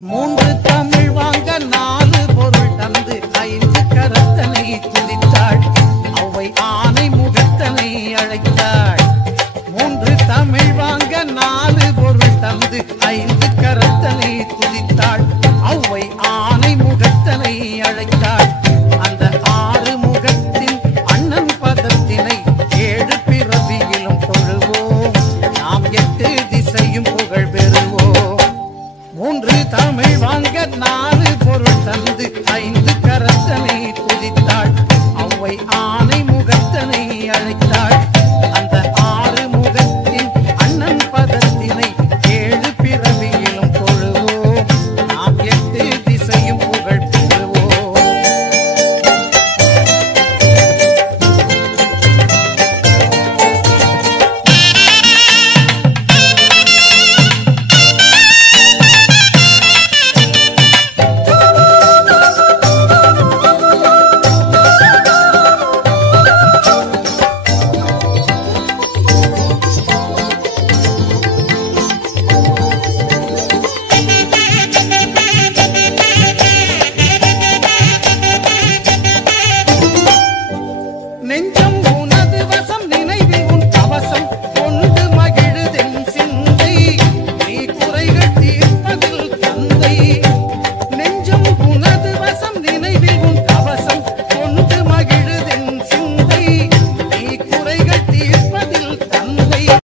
மூன்று தமிழ் வாங்க நாலு பொருள் தந்து ஐந்து கரத்தனை துதித்தாள். அவ்வை ஆனை முகத்தனை அழைத்தாள். மூன்று தமிழ் வாங்க நாலு பொருள் தந்து ஐந்து கரத்தனை துதித்தாள். அவ்வை ஆனை முகத்தனை அழைத்தாள். அந்த ஆறு முகத்தின் அண்ணன் பதத்தினை ஏழு பிறவியிலும் தொழுவோம். நாம் எட்டு திசையும் புகழ் பெறுவோம். மூன்று தமிழ் வாங்க நாலு பொருள் தந்து ஐந்து கரத்தனை துதித்தாள். அவ்வை ஆனை முகத்தனை அழைத்தாள்.